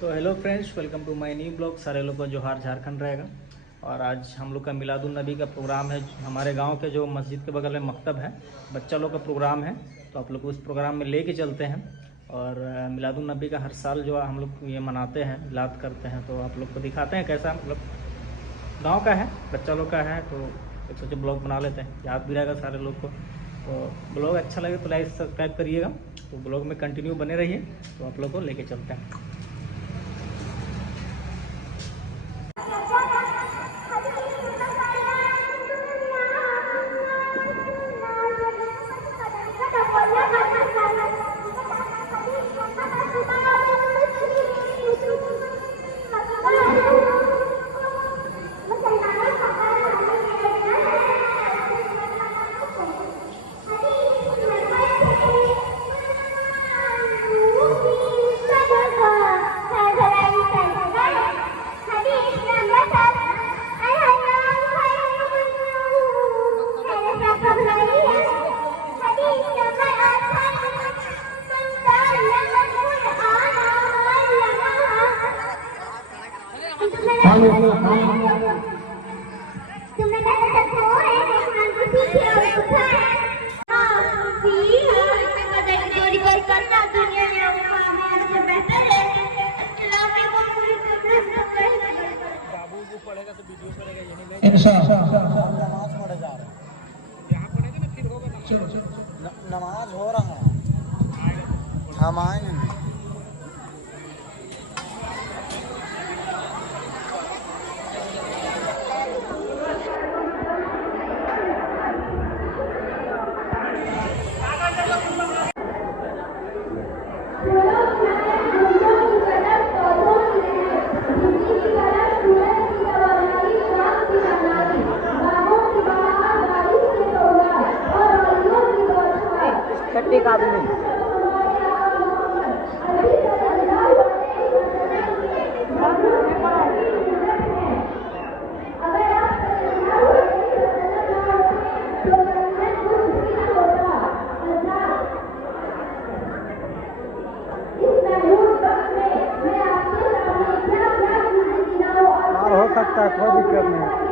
तो hello friends, welcome to my new blog. सारे लोग को जोहार, झारखंड रहेगा। और आज हम लोग का मिलादुन नबी का प्रोग्राम है। हमारे गांव के जो मस्जिद के बगल में मकतब है, बच्चा लोग का प्रोग्राम है, तो आप लोग को उस प्रोग्राम में लेके चलते हैं। और मिलादुन नबी का हर साल जो हम लोग ये मनाते हैं, मिलाद करते हैं, तो आप लोग को दिखाते हैं कैसा, मतलब गाँव का है, बच्चा लोग का है, तो एक सोचे ब्लॉग बना लेते हैं, याद भी रहेगा सारे लोग को। तो ब्लॉग अच्छा लगे तो लाइक सब्सक्राइब करिएगा। तो ब्लॉग में कंटिन्यू बने रहिए, तो आप लोग को लेके चलते हैं। नमाज हो रहा है, हम आएंगे। छठे का आदमी हो सकता है, कोई दिक्कत नहीं।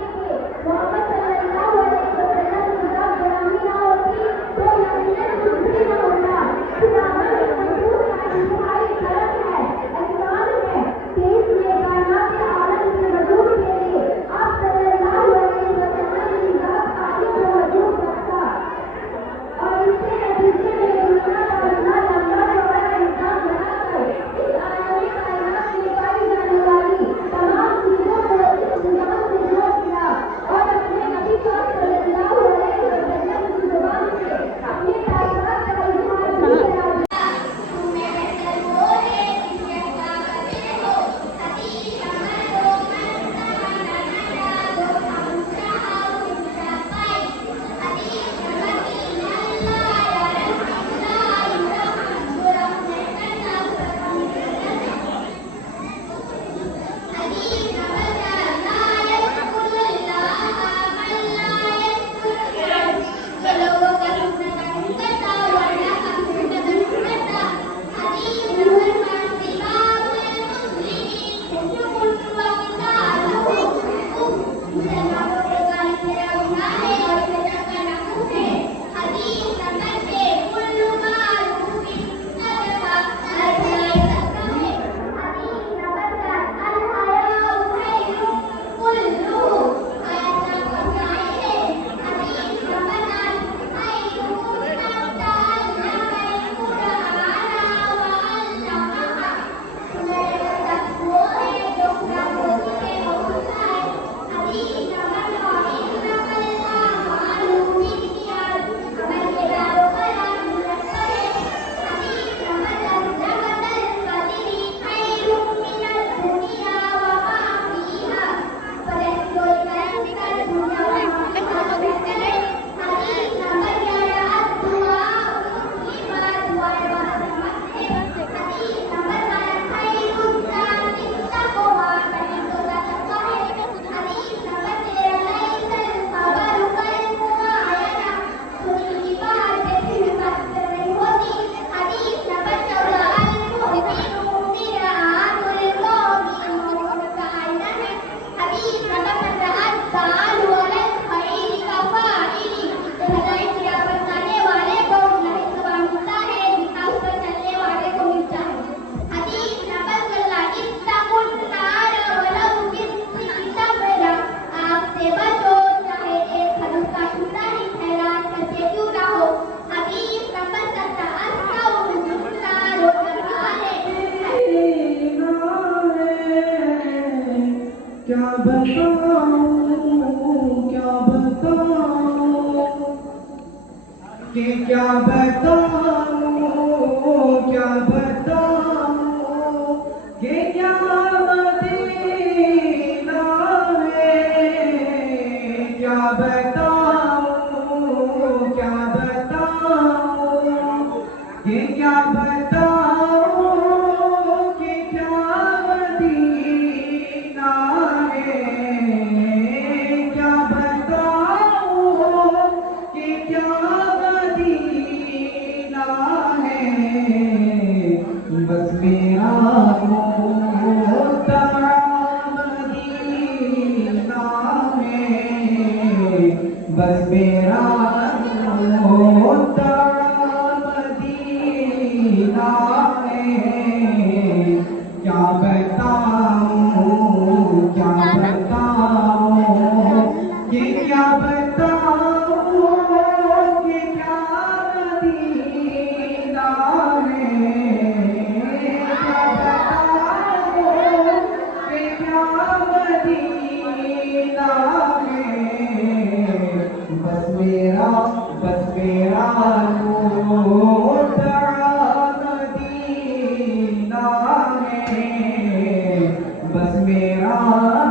बताऊं कि क्या बताऊं कि क्या मदीना है क्या बताऊं कि क्या बताऊं कि क्या मदीना है क्या बताऊं कि क्या मदीना है बस मेरा मोहतरा मदीना है बस मेरा मोहतरा मदीना है क्या बताऊं कि क्या बताऊं कि क्या मदीना है क्या बताऊं कि क्या मदीना है बस मेरा मोहतरा मदीना है बस मेरा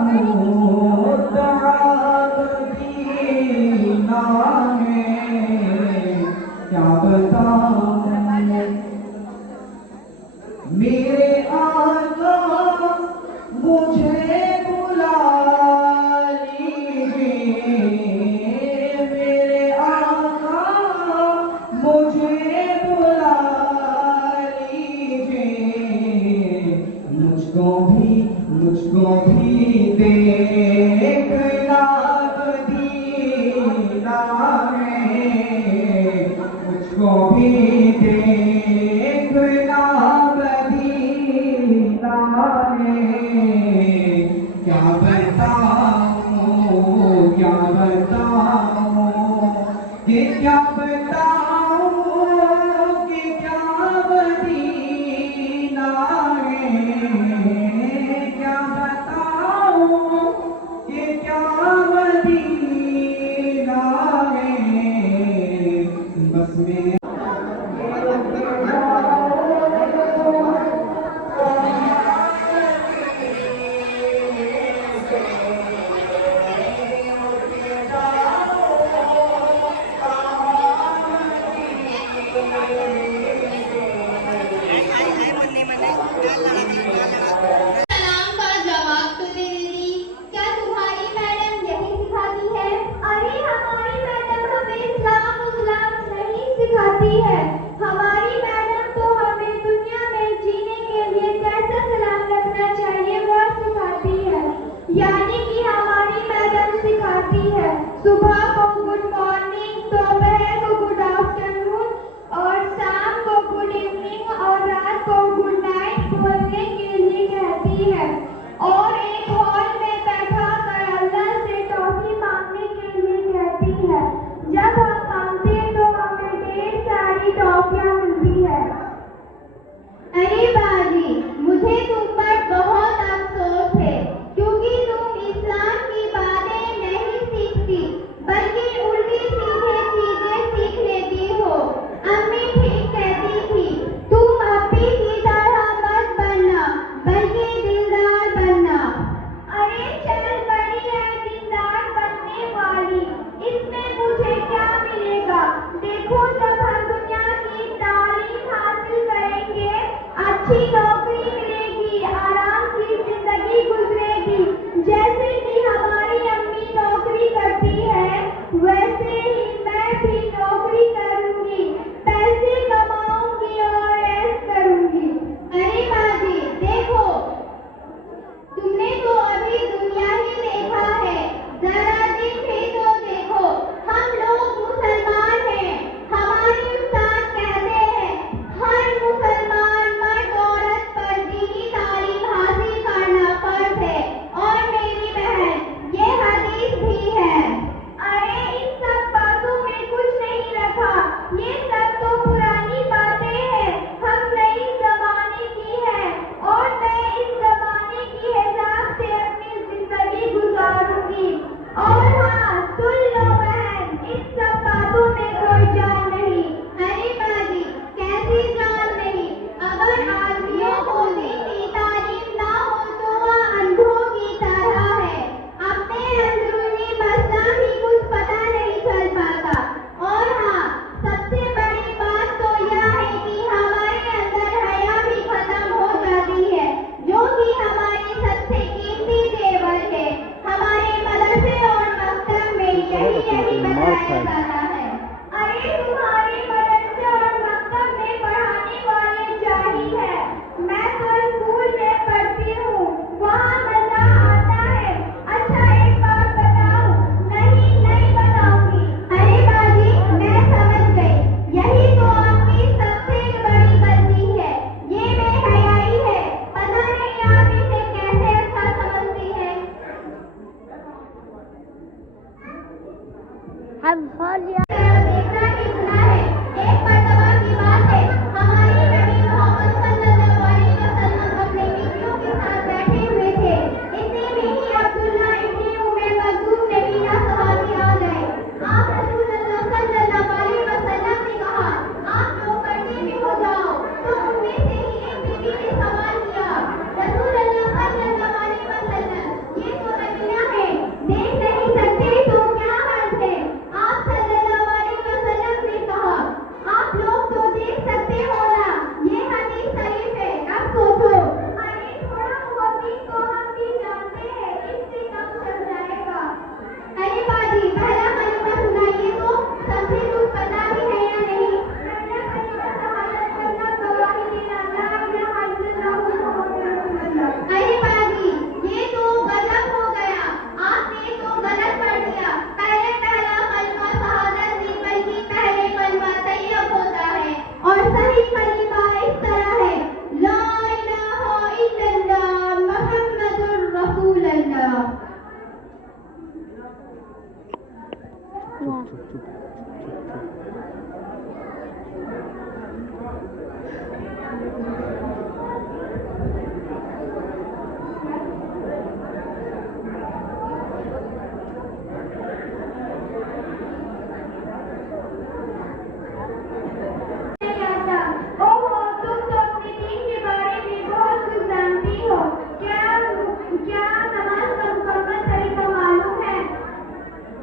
मोहतरा मदीना है क्या बताऊं मेरे आका मुझे बुला लीजिए मेरे आका मुझे बुला लीजिए मुझको भी देखना मदीना है मुझको भी देखना मदीना है क्या बताऊं कि क्या बताऊं कि क्या मदीना है क्या बताऊं कि क्या मदीना है बस मेरा सलाम का जवाब तो दे देती क्या तुम्हारी मैडम यही सिखाती है अरे हमारी मैडम हमें इस्लाम नहीं सिखाती है हमारी मैडम तो हमें दुनिया में जीने के लिए कैसा सलाम रखना चाहिए वो सिखाती है यानी कि हमारी मैडम सिखाती है सुबह को गुड मॉर्निंग दोपहर को गुड आफ्टरनून और शाम को गुड इवनिंग और रात को गुड नाइट बोलने के लिए कहती है और एक हॉल में बैठा कर अल्लाह से टॉफी मांगने के लिए कहती है जब हम मांगते हैं तो हमें ढेर सारी टॉफियां मिलती है अरे बाजी मुझे तुम पर बहुत अफसोस है क्योंकि तुम इस्लाम की बातें नहीं सीखती बल्कि उल्टी सिखाया जाता है। अरे तुम्हारी मदरसे और मकतब में पढ़ाने वाले जाहिल है। मैं तो स्कूल में पढ़ती हूँ, वहाँ मजा आता है। अच्छा एक बात बताओ। नहीं बताऊंगी। अरे बाजी मैं समझ गई, यही तो आपकी सबसे बड़ी गलती है, ये बेहयाई है। पता नहीं आप इसे कैसे अच्छा समझती हैं। देखना ही सुना है। एक मर्तबा की बात है, हमारे नबी मोहम्मद सल्लल्लाहु अलैहि वसल्लम अपने मित्रों के साथ बैठे हुए थे। इतने में ही अब्दुल्ला इब्न उम्मे मक्तूम नबीना सहाबी आ गए। आप रसूलुल्लाह सल्लल्लाहु अलैहि वसल्लम ने कहा, आप लोग पर्दे में हो जाओ। तो उनमें से ही एक बीवी ने सवाल किया, रसूलुल्लाह सल्लल्लाहु अलैहि वसल्लम, ये तो नबीना है, देख नहीं सकते तो क्या हर्ज है? आप सल्लल्लाहु अलैहि वसल्लम ने कहा, आप लोग तो देख सकते हो ना, ये हदीस शरीफ है। अब सोचो। अरे थोड़ा वकील को हम भी जानते हैं, इससे कम चल जाएगा। अरे बाजी पहला कलिमा सुनाइए तो, सबसे कुछ पता भी है या नहीं? पहला कलिमा शहादत करना, गवाही देना, ला इलाहा इल्लल्लाह मुहम्मदुर रसूलुल्लाह। अरे बाजी ये तो गजब हो गया, आपने तो गलत पढ़ दिया। पहला कलिमा शहादत नहीं बल्कि पहले कलिमा तैयब होता है, और सही कलिमा इस तरह है, ला इलाहा इल्लल्लाह मुहम्मदुर रसूलुल्लाह। ओहो तुम तो अपने दीन के बारे में बहुत कुछ जानती हो। क्या नमाज का मुकम्मल तरीका मालूम है?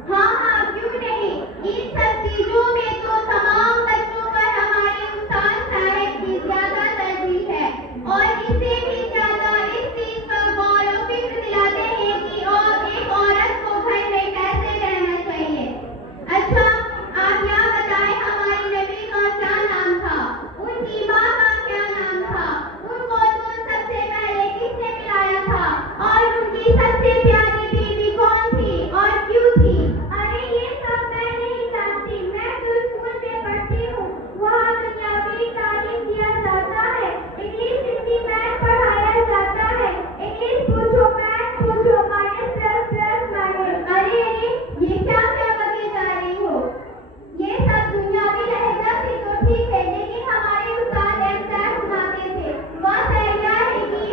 हाँ क्यों नहीं। इन सब चीजों में तो तमाम बच्चों पर हमारे उस्ताद साहब की ज्यादा तरजीह है, और इससे भी ज्यादा इस चीज पर गौर और फिक्र दिलाते हैं कि और एक औरत को घर में कैसे रहना चाहिए। अच्छा आप यहाँ बताएं, हमारी नबी का क्या नाम था? उनकी माँ का क्या नाम था? उनको दूध सबसे पहले किसने पिलाया था? और उनकी सबसे प्यारी बीवी कौन थी और क्यों थी? अरे ये सब मैं नहीं जानती, मैं तो स्कूल में पढ़ती हूँ, वहाँ दुनियावी तालीम दिया जाता है, इंग्लिश हिंदी मैथ पढ़ाया जाता है। इंग्लिश पूछो, मैथ पूछो, माइनस प्लस माइनस। अरे ये क्या बके जा रही हो? ये सब दुनियावी लहजा से तो ठीक है, लेकिन हमारे उस्ताद ऐसा सुनाते थे, वह तैयार है कि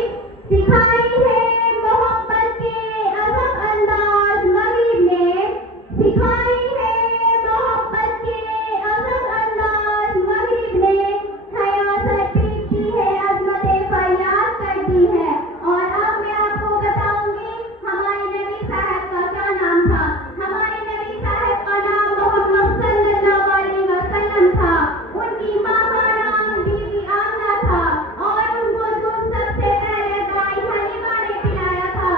सिखाई है मोहब्बत के अजब अंदाज मगरिब ने, सिखाई है मोहब्बत के अजब अंदाज मगरिब ने, हयासत पीटती है, अजमत फरियाद करती है। और अब मैं आपको बताऊंगी हमारे नबी साहब का क्या नाम था। हमारे नबी साहब का नाम मोहम्मद सल्लल्लाहु अलैहि वसल्लम था। उनकी माँ का नाम बीबी आमना था, और उनको दूध सबसे पहले गाय हलीमा ने पिलाया था,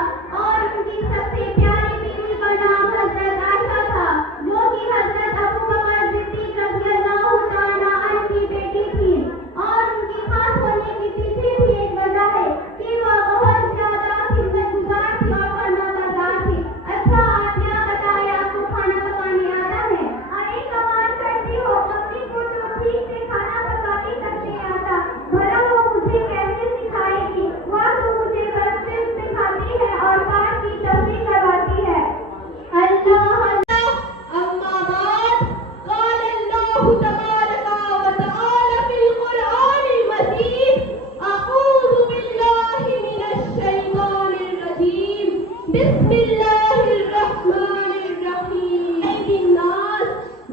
और उनकी सबसे प्यारी बीवी का नाम हजरत आयशा था, जो कि हजरत अबू बकर सिद्दीक रज़ियल्लाहु तआला अन्हु की बेटी थी। और उनकी खास होने के पीछे भी एक वजह है कि वह बहुत ज्यादा खिदमतगुजार थी और फरमाबरदार थी। अच्छा आप यहाँ बताएं, आपको खाना पकाने आता है? अरे कमाल करती हो, मम्मी को तो ठीक से खाना पकाने तक नहीं आता, भला वो मुझे कैसे सिखाएगी? वह तो मुझे बस सिर्फ सिखाती है और काट की तस्वीर करवाती है। अल्लाह अल्लाह अम्मा बाद क़ाल अल्लाहु तबारका व तआला फिल क़ुरआनिल मजीद अऊज़ु बिल्लाहि मिनश शैतानिर रजीम बिस्मिल्लाहिर रहमानिर रहीम। नास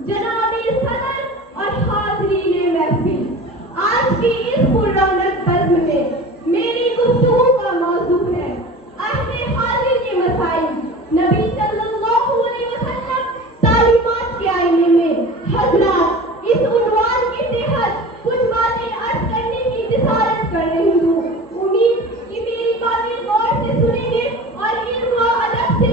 जनाबे सदर और हाज़रीन महफिल, आज की इस पुररौनक बज़्म में मेरी गुफ्तगू का मौज़ू है अहले हाज़िर के मसाइल। नबी सल्लल्लाहु अलैहि वसल्लम तालीमात के आईने में हज़रात इस उन्वान के तहत कुछ बातें अर्ज करने की जिसारत कर रही हूँ। उम्मीद कि मेरी बातें गौर से सुनेंगे और इल्म व अदब से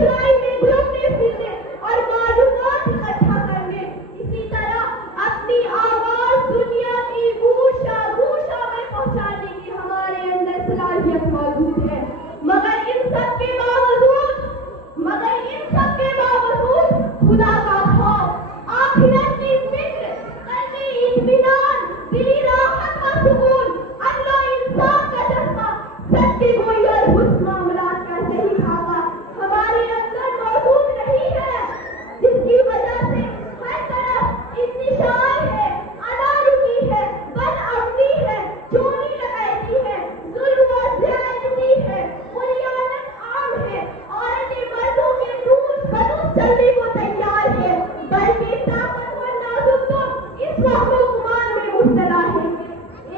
धुलाई में घूमने फिरने और मालूमात इकट्ठा करने, इसी तरह अपनी आवाज दुनिया की गूशा गूशा में पहुंचाने की हमारे अंदर सलाहियत मौजूद है। मगर इन सब के बावजूद खुदा का खौफ, आखिरत की फिक्र, कल्बी इत्मीनान, दिली राहत और सुकून, अल्लाह इंसान का जज्बा, सच्ची गोई और हुस्न मामलात का सही खाका हमारे अंदर मौजूद नहीं है, जिसकी वजह से हर तरफ इंतशार है, अनारुकी है, बदअमनी है, चोरी डकैती है, जुल्म और ज़्यादती है, उलियानत आम है, औरतें मर्दों के दूर खलूस चलने को तैयार है, बल्कि ताकतवर नाजुक तो इस वहमो गुमान में मुब्तला है।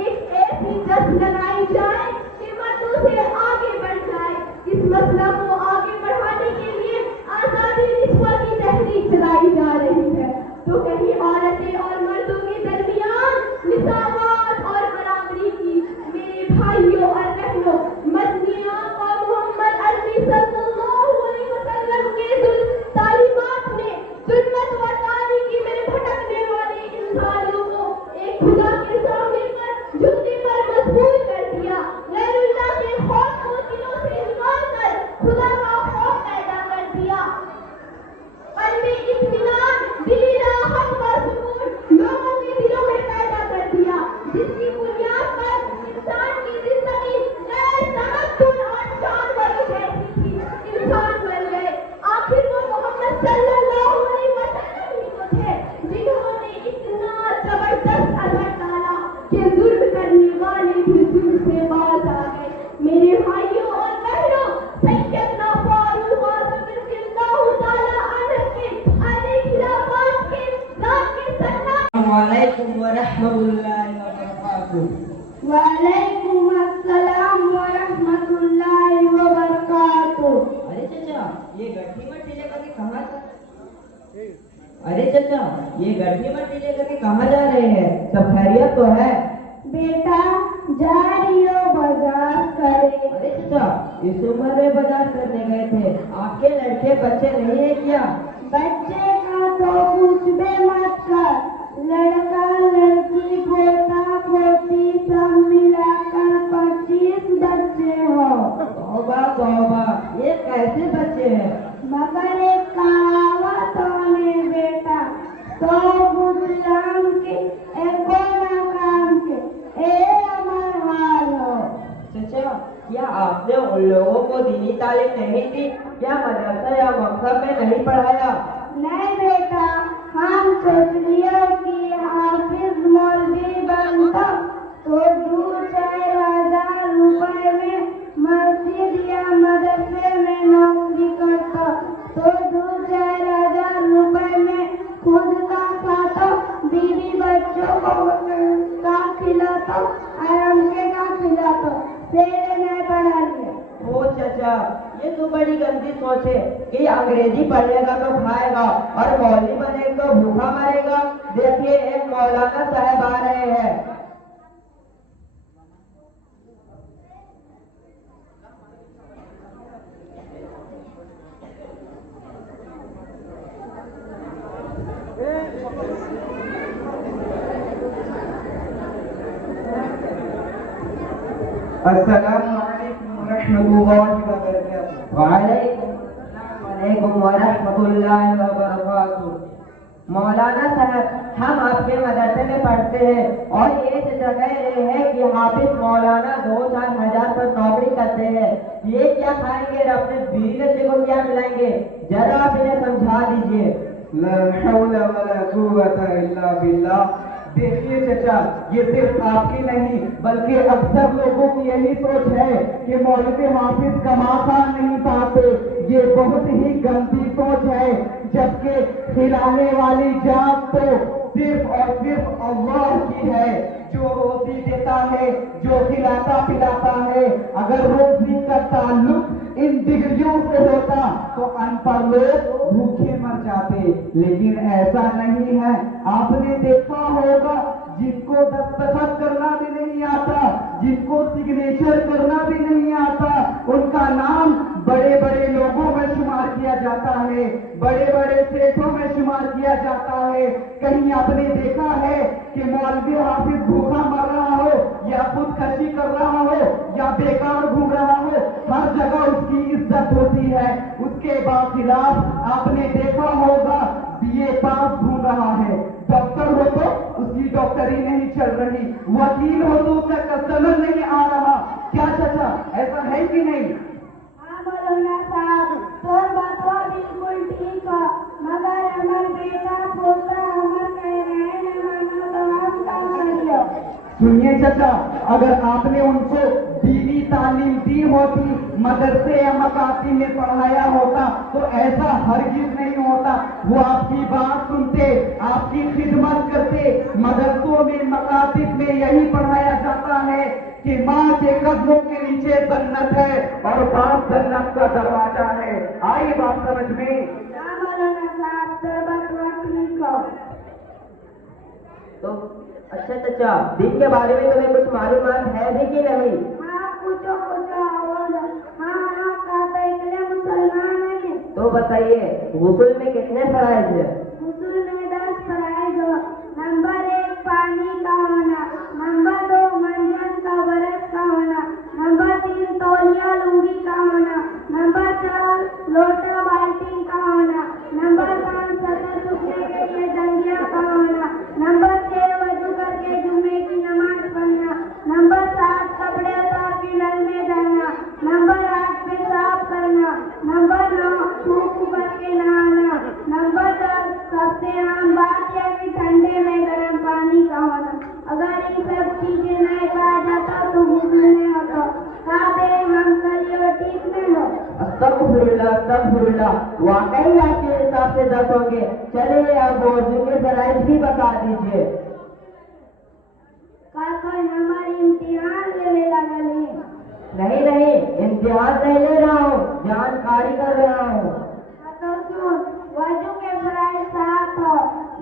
एक ऐसी जश्न लगाई जाए कि मर्दों से आगे बढ़ जाए। इस मसला को आगे बढ़ाने के लिए आजादी रिश्वा की तहरीक चलाई जा रही है, तो कहीं औरतें और मर्दों के दरमियान निसावात और बराबरी की। मेरे भाइयों और बहनों, मदनी आका मोहम्मद अरबी सल्लल्लाहु अलैहि वसल्लम के तालीमात ने जुल्मत व तारीकी में भटकने वाले इंसानों को एक खुदा के सामने पर झुकने पर मजबूर कर दिया। गैरुल्लाह के खौफ को दिलों से निकाल कर खुदा का खौफ पैदा कर दिया। कल्बी इत्मीनान, दिली राहत व सुकून लोगों के दिलों में पैदा कर दिया, जिसकी बुनियाद पर इंसान की जिंदगी गैर तमक्कुन और जानवरों जैसी थी। इंसान बन गए। आखिर वो मोहम्मद सल्लल्लाहु अलैहि वसल्लम ही तो थे जिन्होंने इतना जबरदस्त असर डाला कि जुल्म करने वाले भी जुल्म से बाज आ गए। मेरे भाइयों और बहनों, सैयदना फारूक आज़म रज़ियल्लाहु ताला अन्हु के आले खिलाफत के रात के सन्ना वालेकुम व रहमतुल्लाहि व बरकातुहू। वालेकुम अस्सलाम व रहमतुल्लाहि व बरकातुहू। अरे चाचा, ये गड्ढी मट्टी लेकर के कहाँ जा अरे चाचा, ये गड्ढी मट्टी लेकर के कहाँ जा रहे हैं? सब खैरियत तो है? बेटा, जा रही हो बाजार करे। अरे चाचा, इस उम्र में बाजार करने गए थे, आपके लड़के बच्चे नहीं है क्या? बच्चे का तो कुछ भी मत कर, लड़का लड़की पोता पोती सब मिलाकर 25 बच्चे हो। तौबा तौबा, ये कैसे बच्चे हैं? मगर एक कहावत है बेटा, तो गुलाम के एको ना काम के ए अमर हाल हो। चाचा, क्या आपने उन लोगों को दीनी तालीम नहीं दी? क्या मदरसा या मकतब में नहीं पढ़ाया? नहीं बेटा, हम सोच लिया कि हाफिज मौलवी बनता तो 2-4 हज़ार रुपए में मस्जिद या मदरसे में नौकरी करता, तो 2-4 हज़ार रुपए में खुद का खाता, बीवी बच्चों को का खिलाता, आराम के का खिलाता, तेरे नहीं पढ़ा लिया। ओ चाचा, ये तो बड़ी गंदी सोच है कि अंग्रेजी पढ़ेगा तो खाएगा और मौलवी बनेगा तो भूखा मरेगा। देखिए, एक मौलाना साहब आ रहे हैं। अस्सलामु अलैकुम व रहमतुल्लाहि व बरकातुहू। वालेकुम व रहमतुल्लाहि व बरकातुहू। मौलाना साहब, हम आपके मदरसे में पढ़ते हैं और ये जगह रहे हैं कि हाफिज मौलाना 2-4 हज़ार पर नौकरी करते हैं। ये क्या खाएंगे और अपने बीवी बच्चे को क्या खिलाएंगे? जरा आप इन्हें समझा दीजिए। ला हौला वला कुव्वता इल्ला बिल्लाह। देखिए चाचा, ये सिर्फ आपकी नहीं बल्कि अक्सर लोगों की यही सोच है कि मौलवी हाफिज कमा खा नहीं पाते। ये बहुत ही गंदी सोच है, जबकि खिलाने वाली जात तो सिर्फ और सिर्फ अल्लाह की है, जो रोजी देता है, जो खिलाता पिलाता है। अगर रोजी का ताल्लुक इन डिग्रियों से होता तो अनपढ़ लोग भूखे मर जाते, लेकिन ऐसा नहीं है। आपने देखा होगा जिनको दस्तखत करना भी नहीं आता, जिनको सिग्नेचर करना भी नहीं आता, उनका नाम बड़े बड़े लोगों में शुमार किया जाता है, बड़े बड़े सेठों में शुमार किया जाता है। कहीं आपने देखा है कि मौलवी हाफिज भूखा मर रहा हो या खुदकशी कर रहा हो या बेकार घूम रहा हो, हर जगह उसकी इज्जत होती है। उसके खिलाफ आपने देखा होगा बीए पास घूम रहा है, डॉक्टर हो तो उसकी डॉक्टरी नहीं चल रही, वकील हो तो उसका कस्टमर नहीं आ रहा। क्या चाचा ऐसा है कि नहीं? हाँ मौलाना साहब, तोर बातवा बिल्कुल ठीक है, मगर हमार बेटा पोता हमर कह रहे हैं न मानो तो हम का करियो। सुनिए चाचा, अगर आपने उनको दीनी तालीम दी होती, मदरसे या मकाती में पढ़ाया होता तो ऐसा हरगिज नहीं होता। वो आपकी बात सुनते, आपकी खिदमत करते। मदरसों में मकातिब में यही पढ़ाया जाता है कि माँ के कदमों के नीचे जन्नत है और बाप जन्नत का दरवाजा है। आई बात समझ में? हाँ मौलाना साहब, तोर बातवा ठीक है। तो अच्छा चाचा, दिन के बारे में तुम्हें कुछ मालूमात है भी कि नहीं? हाँ पूछो पूछो आवाज। हाँ कहते इतने मुसलमान हैं। तो बताइए, गुस्ल में कितने फराइज है? गुस्ल में 10 फराइज हो। नंबर 1 पानी का होना, नंबर 2 मंजन का बरस का होना, नंबर 3 तौलिया लुंगी का होना, नंबर 4 लोटा बाल्टी का होना, नंबर 5 सतर सूखने के लिए जंगिया का होना, नंबर 6 वजू करके जुम्मे की नमाज पढ़ना, नंबर 7 कपड़े उतार के नल में जाना, नंबर 8 पेशाब करना, नंबर 9 थूक करके नहाना, नंबर 10 सबसे आम बात यह कि ठंडे में गर्म पानी का होना। अगर इन सब चीजें नहीं पाया जाता तो गुस्ल नहीं होता। कहते हम करियो ठीक नहीं हो। अस्तगफिरुल्लाह, वाकई आपके हिसाब से 10 होंगे। चलिए अब वजू के फराइज भी बता दीजिए। कल कोई हमारी इम्तिहान लेने लगल है। नहीं नहीं, इम्तिहान नहीं ले रहा हूँ, जानकारी कर रहा हूँ। तो सुन, वजू के फराइज 7 हो।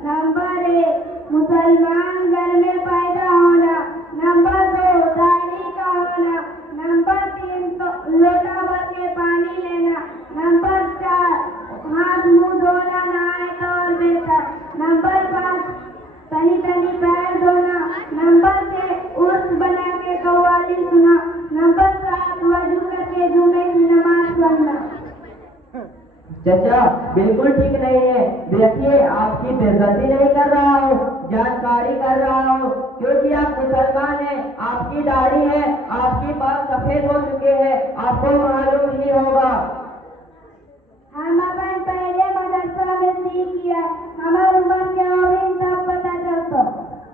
नंबर 1 मुसलमान घर में पैदा होना, नंबर 2 दाढ़ी का होना, नंबर 3 तो लोटा भर के पानी लेना, नंबर 4 हाथ मुंह धोना नहाए तो और बेहतर, नंबर 5 तनी तनी पैर धोना, नंबर 6 उर्स बना के कव्वाली सुना, नंबर 7 वजू करके जुमे की नमाज पढ़ना। चाचा बिल्कुल ठीक नहीं है। देखिए, आपकी बेइज्जती नहीं कर रहा हूँ, जानकारी कर रहा हूँ, क्योंकि आप मुसलमान हैं, आपकी दाढ़ी है, आपके बाल सफेद हो चुके हैं, आपको मालूम ही होगा। हम अपन पहले मदरसा में सीख किया, हमारी उम्र के अभी तब पता चलता।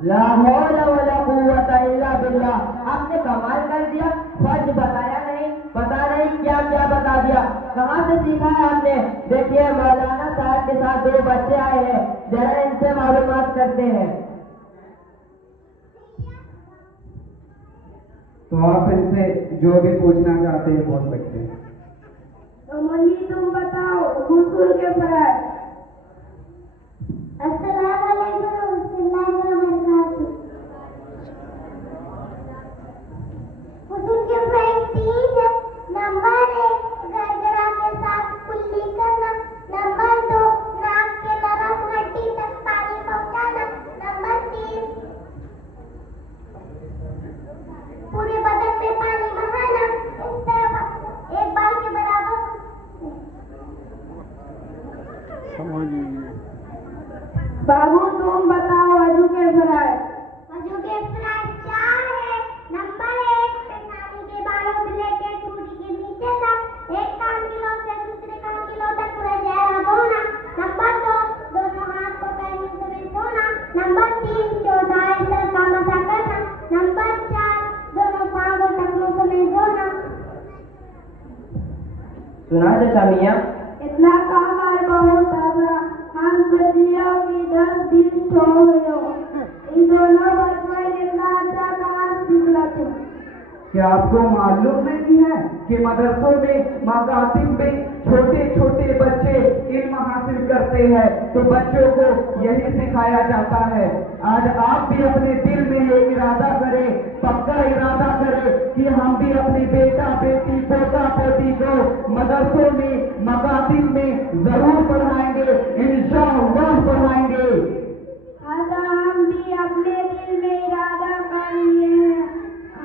ला हौला वला कुव्वता इल्ला बिल्लाह, आपने कमाल कर दिया। फर्ज बताया नहीं, पता नहीं क्या क्या बता दिया। कहाँ से सीखा है आपने? देखिए, मौलाना साहब के साथ 2 बच्चे आए हैं, जरा इनसे मालूमात करते हैं। तो आप इनसे जो भी पूछना चाहते हैं पूछ सकते हैं। तो मौली तुम बताओ गुस्ल के फराइज। अस्सलाम वालेकुम रहमतुल्लाहि व बरकातहू। गुस्ल के फराइज 3 है। नंबर 1 गरगरा के साथ कुल्ली करना, नंबर 2 नाक के तरफ हड्डी तक पानी पहुंचाना, नंबर 3 पूरे बदन में पानी बहाना, इस तरफ 1 बार के बराबर। बाबू तुम बताओ वजू के फराइज। वजू के फराइज 4 है। नंबर 1 पेशानी के बालों से लेकर ठूठी के नीचे तक, एक कान किलो से दूसरे कान किलो तक पूरा चेहरा धोना, नंबर 2 दोनों हाथ को पहनने से धोना, नंबर 3 चौथाई तक का मसा करना, नंबर 4 दोनों पाँव को टखनों समेत धोना। सुना चाचा मियाँ? इतना काम और बहुत आसान, हम सदियों की 10-20 हो गयो। इन दोनों बच्चों ने इतना अच्छा काम सीखा तुम। क्या आपको मालूम नहीं है कि मदरसों में मकातिब में छोटे छोटे बच्चे इल्म हासिल کرتے ہیں تو بچوں کو یہی سکھایا جاتا ہے. آج آپ بھی اپنے دل میں یہ ارادہ کریں, پکا ارادہ کریں کہ ہم بھی اپنے بیٹا بیٹی پوتا پوتی کو مدرسوں میں مکاتب میں ضرور پڑھائیں گے, انشاءاللہ پڑھائیں گے. ہم بھی اپنے دل میں ارادہ کر لیے ہیں,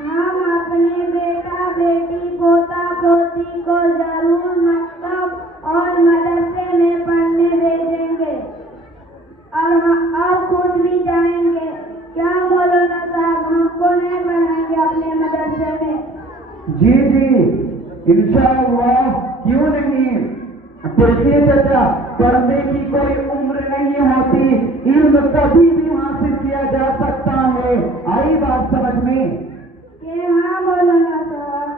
ہم اپنے بیٹا بیٹی پوتا پوتی کو ضرور مکتب اور مدرسے میں پڑھنے بھیجیں گے اور خود بھی جائیں گے. کیا مولانا صاحب ہم کو نہیں پڑھائیں گے اپنے مدرسے میں؟ جی جی انشاءاللہ, کیوں نہیں. دیکھیے چچا, پڑھنے کی کوئی عمر نہیں ہوتی, علم کبھی بھی حاصل کیا جا سکتا ہے. آئی بات سمجھ میں؟ کہ ہاں مولانا صاحب.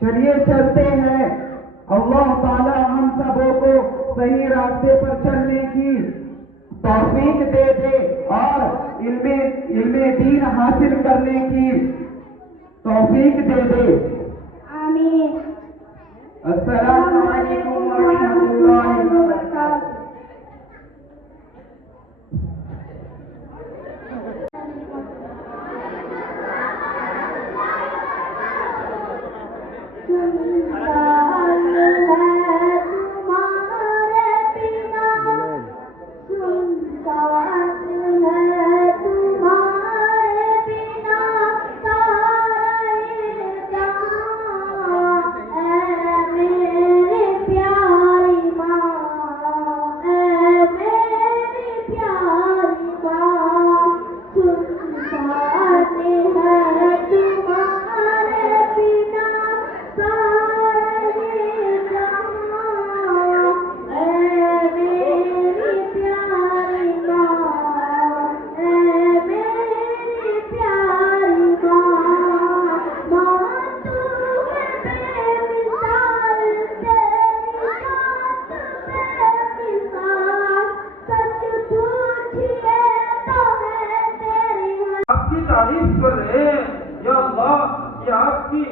چلیے چلتے ہیں. اللہ تعالی ہم سبوں کو صحیح راستے پر چلنے کی توفیق دے دے اور علم دین حاصل کرنے کی توفیق دے دے. آمین. السلام علیکم ورحمۃ اللہ وبرکاتہ. تعریف کر رہے ہیں. یا اللہ, یہ آپ کی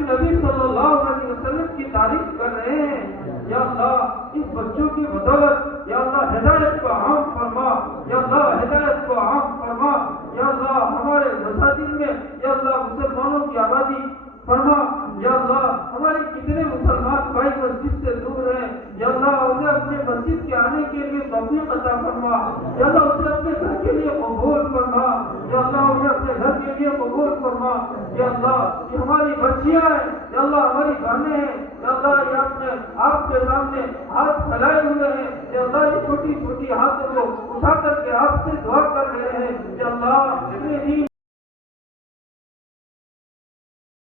نبی صلی اللہ علیہ وسلم کی تعریف کر رہے ہیں. یا اللہ اس بچوں کی بدولت یا اللہ ہدایت کو عام فرما, یا اللہ ہدایت کو عام فرما. یا اللہ ہمارے مساجد میں یا اللہ مسلمانوں کی آبادی فرما. یا اللہ ہمارے کتنے مسلمان بھائی مسجد سے دور ہیں, یا اللہ انہیں اپنے مسجد کے آنے کے لیے توفیق عطا فرما. یا اللہ اسے اپنے گھر کے لیے قبول فرما. یا اللہ انہیں اپنے گھر کے لیے قبول فرما. یا اللہ یہ ہماری بچیاں ہیں, یا اللہ ہماری بہنیں ہیں, یا اللہ یہ آپ کے سامنے ہاتھ پھیلائے ہوئے ہیں. یا اللہ یہ چھوٹی چھوٹی ہاتھوں کو اٹھا کر کے آپ سے دعا کر رہے ہیں. یا اللہ